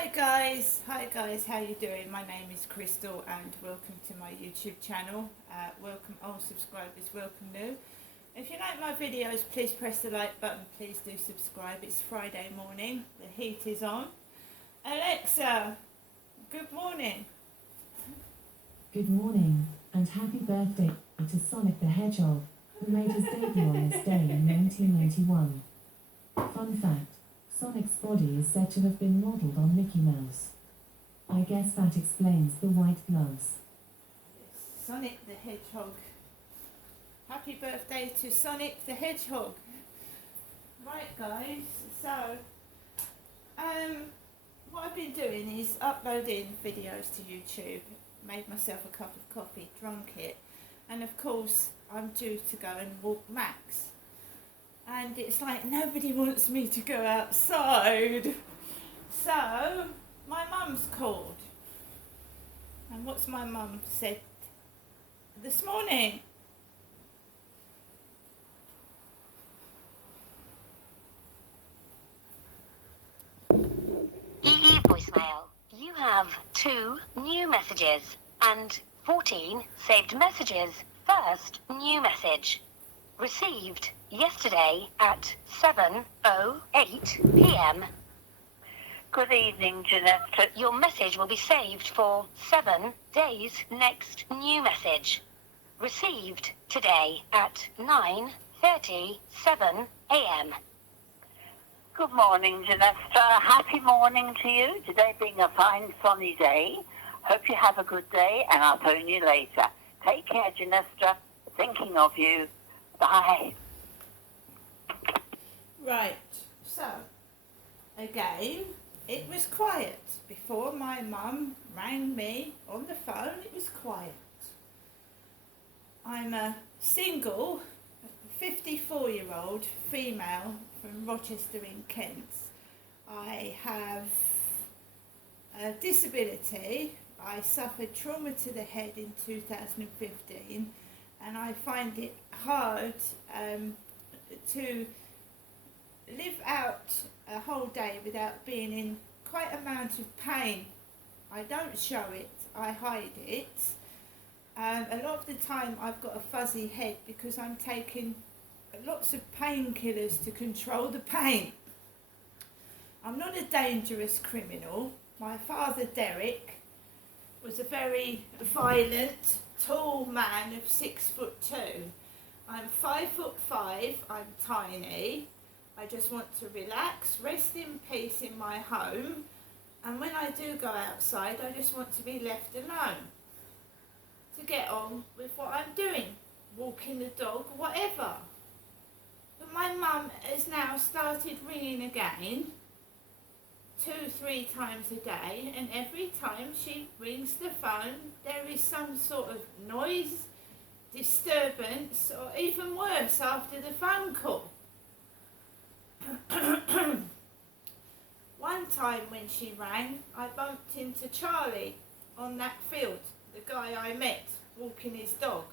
Hi guys, how you doing? My name is Crystal and welcome to my YouTube channel. Welcome all subscribers, welcome new. If you like my videos, please press the like button, please do subscribe. It's Friday morning, the heat is on. Alexa, good morning. Good morning, and happy birthday to Sonic the Hedgehog, who made his debut on this day in 1991. Fun fact, Sonic's body is said to have been modelled on Mickey Mouse. I guess that explains the white gloves. Sonic the Hedgehog. Happy birthday to Sonic the Hedgehog. Right guys, so what I've been doing is uploading videos to YouTube. Made myself a cup of coffee, drunk it, and of course I'm due to go and walk Max. And it's like nobody wants me to go outside. So my mum's called. And what's my mum said this morning? EE voicemail. You have 2 new messages and 14 saved messages. First new message. Received yesterday at 7:08 p.m. Good evening, Janetta. Your message will be saved for 7 days. Next new message. Received today at 9:37 a.m. Good morning, Janetta. Happy morning to you. Today being a fine sunny day. Hope you have a good day, and I'll phone you later. Take care, Janetta. Thinking of you. Bye. Right, so again, it was quiet. Before my mum rang me on the phone, it was quiet. I'm a single 54-year-old female from Rochester in Kent. I have a disability. I suffered trauma to the head in 2015, and I find it hard to live out a whole day without being in quite amount of pain. I don't show it, I hide it. A lot of the time I've got a fuzzy head because I'm taking lots of painkillers to control the pain. I'm not a dangerous criminal. My father, Derek, was a very violent, tall man of 6'2". I'm 5'5", I'm tiny. I just want to relax, rest in peace in my home, and when I do go outside, I just want to be left alone to get on with what I'm doing, walking the dog, whatever. But my mum has now started ringing again, 2-3 times a day, and every time she rings the phone, there is some sort of noise, disturbance, or even worse after the phone call. One time when she rang, I bumped into Charlie on that field, the guy I met walking his dog.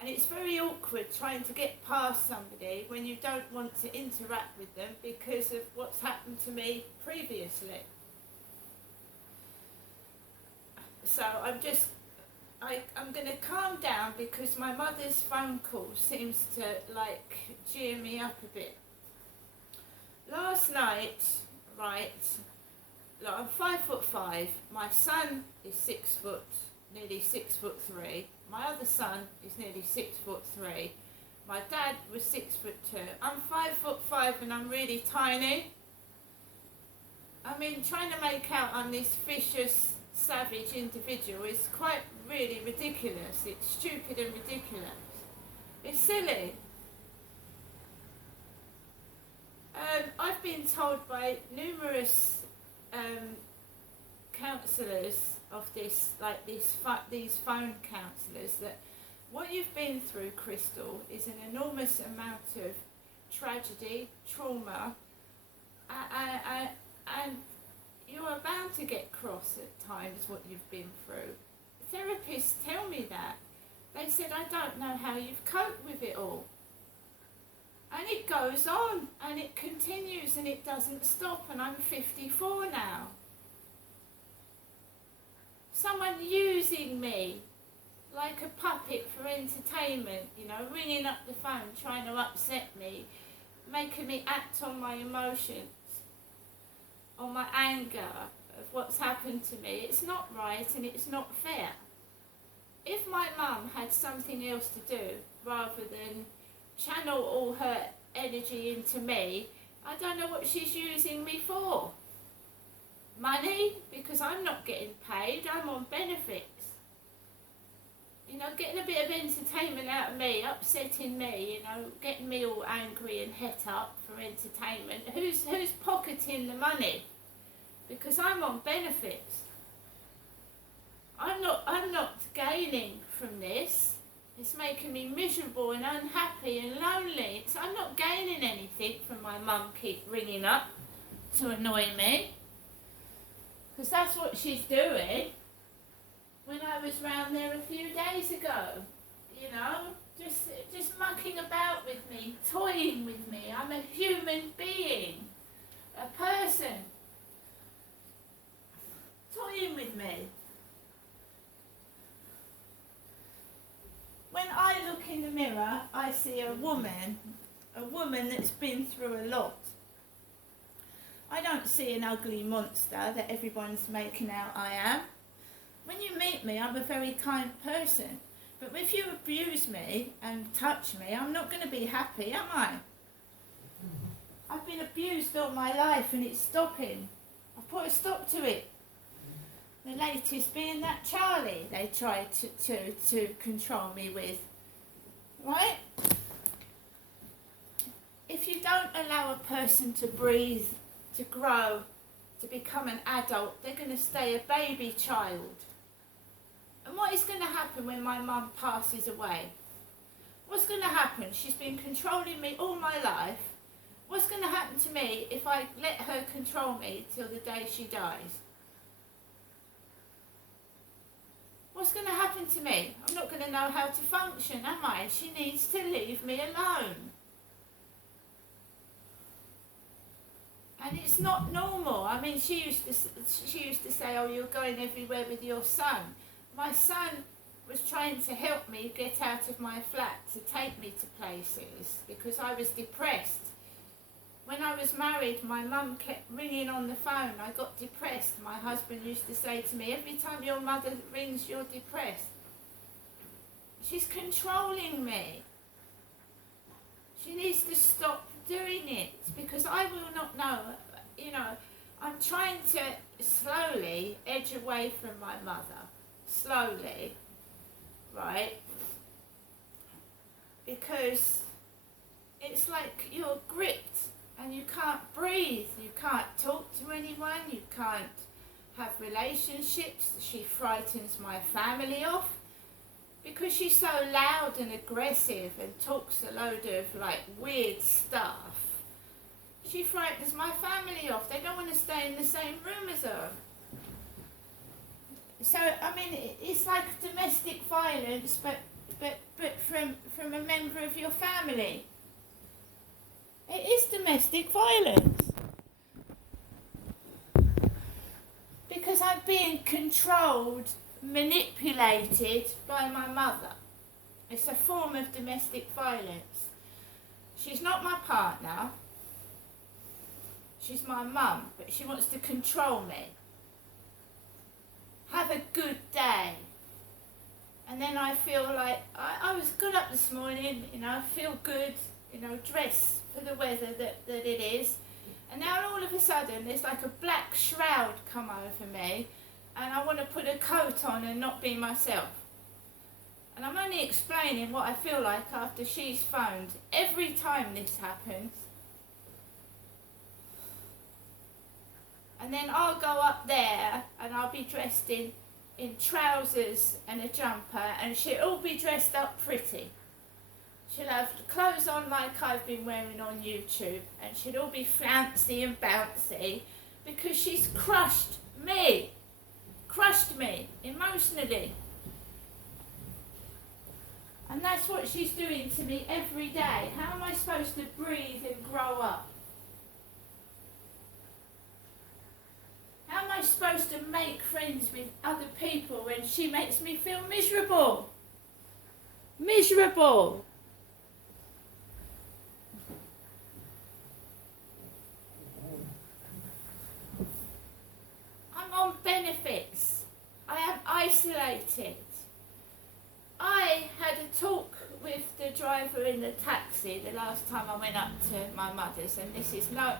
And it's very awkward trying to get past somebody when you don't want to interact with them because of what's happened to me previously. So I'm going to calm down because my mother's phone call seems to like cheer me up a bit. Last night, right, look, I'm 5'5", my son is 6 foot, nearly 6'3", my other son is nearly 6'3", my dad was 6'2", I'm 5'5" and I'm really tiny. I mean, trying to make out I'm this vicious, savage individual is quite really ridiculous. It's stupid and ridiculous. It's silly. I've been told by numerous counsellors of this, like these phone counsellors, that what you've been through, Crystal, is an enormous amount of tragedy, trauma, and you are bound to get cross at times what you've been through. Therapists tell me that. They said, I don't know how you've coped with it all. And it goes on and it continues and it doesn't stop, and I'm 54 now. Someone using me like a puppet for entertainment, ringing up the phone, trying to upset me, making me act on my emotions, on my anger of what's happened to me. It's not right and it's not fair. If my mum had something else to do rather than channel all her energy into me, I don't know what she's using me for. Money? Because I'm not getting paid, I'm on benefits. Getting a bit of entertainment out of me, upsetting me, getting me all angry and het up for entertainment. Who's pocketing the money? Because I'm on benefits. I'm not gaining from this. It's making me miserable and unhappy and lonely. So I'm not gaining anything from my mum keep ringing up to annoy me. Because that's what she's doing. When I was round there a few days ago, just mucking about with me, toying with me. I'm a human being, a person, toying with me. When I look in the mirror, I see a woman that's been through a lot. I don't see an ugly monster that everyone's making out I am. When you meet me, I'm a very kind person. But if you abuse me and touch me, I'm not going to be happy, am I? I've been abused all my life and it's stopping. I've put a stop to it. The latest being that Charlie they tried to control me with. Right? If you don't allow a person to breathe, to grow, to become an adult, they're going to stay a baby child. And what is going to happen when my mum passes away? What's going to happen? She's been controlling me all my life. What's going to happen to me if I let her control me till the day she dies? What's going to happen to me? I'm not going to know how to function, am I? She needs to leave me alone. And it's not normal. I mean, she used to say, oh, you're going everywhere with your son. My son was trying to help me get out of my flat to take me to places because I was depressed. When I was married, my mum kept ringing on the phone. I got depressed. My husband used to say to me, every time your mother rings, you're depressed. She's controlling me. She needs to stop doing it because I will not know. I'm trying to slowly edge away from my mother. Slowly, right? Because it's like you're gripped and you can't breathe, you can't talk to anyone, you can't have relationships. She frightens my family off because she's so loud and aggressive and talks a load of weird stuff. She frightens my family off. They don't want to stay in the same room as her. So, I mean, it's like domestic violence, but from a member of your family. It is domestic violence. Because I'm being controlled, manipulated by my mother. It's a form of domestic violence. She's not my partner. She's my mum, but she wants to control me. Have a good day. And then I feel like, I was good up this morning, I feel good, dress for the weather that it is. And now all of a sudden there's like a black shroud come over me and I want to put a coat on and not be myself. And I'm only explaining what I feel like after she's phoned. Every time this happens, and then I'll go up there and I'll be dressed in trousers and a jumper and she'll all be dressed up pretty. She'll have clothes on like I've been wearing on YouTube and she'll all be flouncy and bouncy because she's crushed me emotionally. And that's what she's doing to me every day. How am I supposed to breathe? grow up? How am I supposed to make friends with other people when she makes me feel miserable? Miserable! I'm on benefits. I am isolated. I had a talk with the driver in the taxi the last time I went up to my mother's, and this is no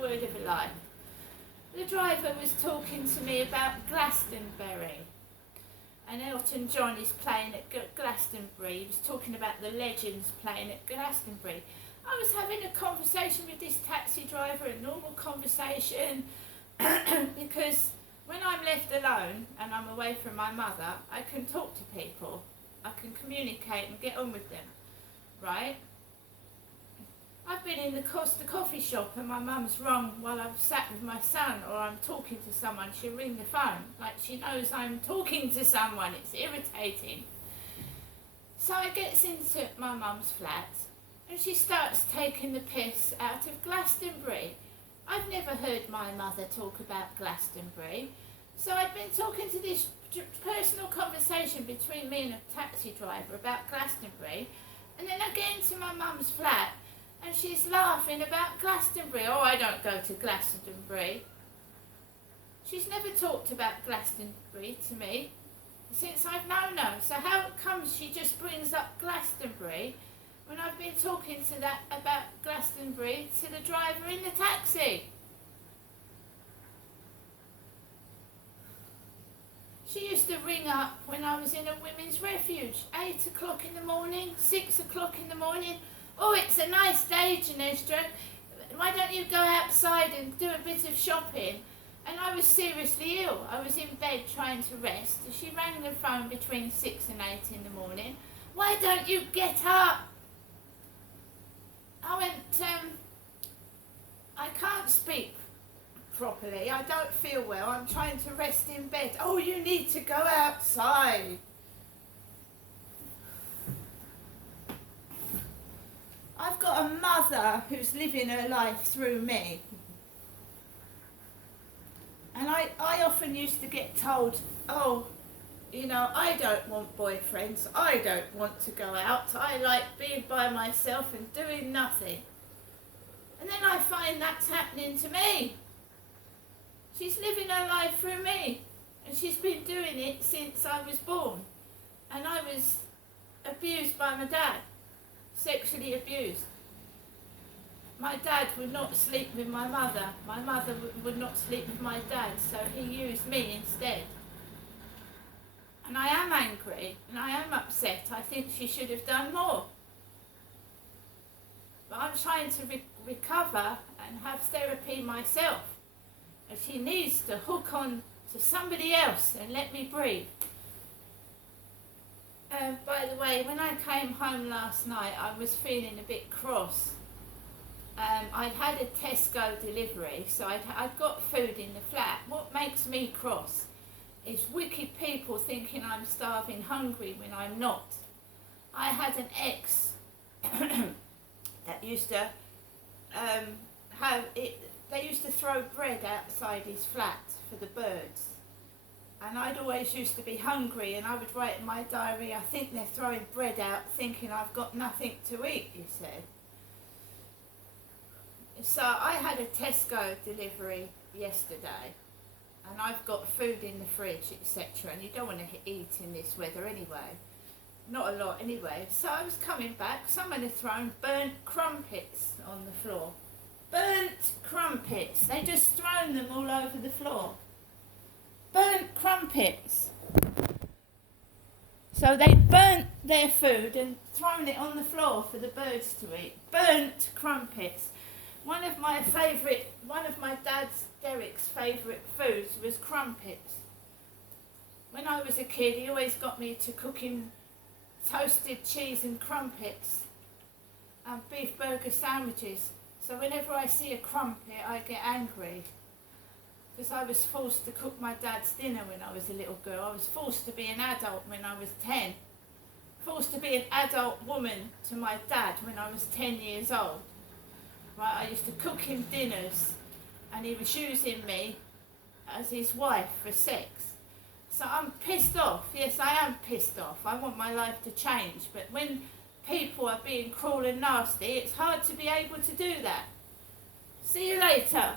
word of a lie. The driver was talking to me about Glastonbury, and Elton John is playing at Glastonbury. He was talking about the legends playing at Glastonbury. I was having a conversation with this taxi driver, a normal conversation, because when I'm left alone and I'm away from my mother, I can talk to people. I can communicate and get on with them, right? I've been in the Costa coffee shop and my mum's rung while I've sat with my son, or I'm talking to someone, she'll ring the phone, like she knows I'm talking to someone. It's irritating. So I gets into my mum's flat and she starts taking the piss out of Glastonbury. I've never heard my mother talk about Glastonbury, so I'd been talking to this personal conversation between me and a taxi driver about Glastonbury, and then I get into my mum's flat and she's laughing about Glastonbury. Oh, I don't go to Glastonbury. She's never talked about Glastonbury to me since I've known her, so how comes she just brings up Glastonbury when I've been talking to that about Glastonbury to the driver in the taxi? She used to ring up when I was in a women's refuge, 8 o'clock in the morning, 6 o'clock in the morning. Oh, it's a nice day, Ginestra. Why don't you go outside and do a bit of shopping? And I was seriously ill. I was in bed trying to rest. She rang the phone between 6 and 8 in the morning. Why don't you get up? I went, I can't speak properly. I don't feel well. I'm trying to rest in bed. Oh, you need to go outside. I've got a mother who's living her life through me. And I often used to get told, oh, you know, I don't want boyfriends. I don't want to go out. I like being by myself and doing nothing. And then I find that's happening to me. She's living her life through me. And she's been doing it since I was born. And I was abused by my dad. Sexually abused. My dad would not sleep with my mother. My mother would not sleep with my dad, so he used me instead. And I am angry and I am upset. I think she should have done more. But I'm trying to recover and have therapy myself. And she needs to hook on to somebody else and let me breathe. By the way, when I came home last night, I was feeling a bit cross. I'd had a Tesco delivery, so I'd got food in the flat. What makes me cross is wicked people thinking I'm starving hungry when I'm not. I had an ex that used to they used to throw bread outside his flat for the birds. And I'd always used to be hungry, and I would write in my diary, I think they're throwing bread out thinking I've got nothing to eat, he said. So I had a Tesco delivery yesterday, and I've got food in the fridge, etc. And you don't want to eat in this weather anyway. Not a lot anyway. So I was coming back, someone had thrown burnt crumpets on the floor. Burnt crumpets. They just thrown them all over the floor. Burnt crumpets. So they burnt their food and thrown it on the floor for the birds to eat. Burnt crumpets. One of my dad's, Derek's favourite foods was crumpets. When I was a kid, he always got me to cook him toasted cheese and crumpets and beef burger sandwiches. So whenever I see a crumpet, I get angry. Because I was forced to cook my dad's dinner when I was a little girl. I was forced to be an adult when I was 10. Forced to be an adult woman to my dad when I was 10 years old. right? I used to cook him dinners and he was using me as his wife for sex. So I'm pissed off. Yes, I am pissed off. I want my life to change. But when people are being cruel and nasty, it's hard to be able to do that. See you later.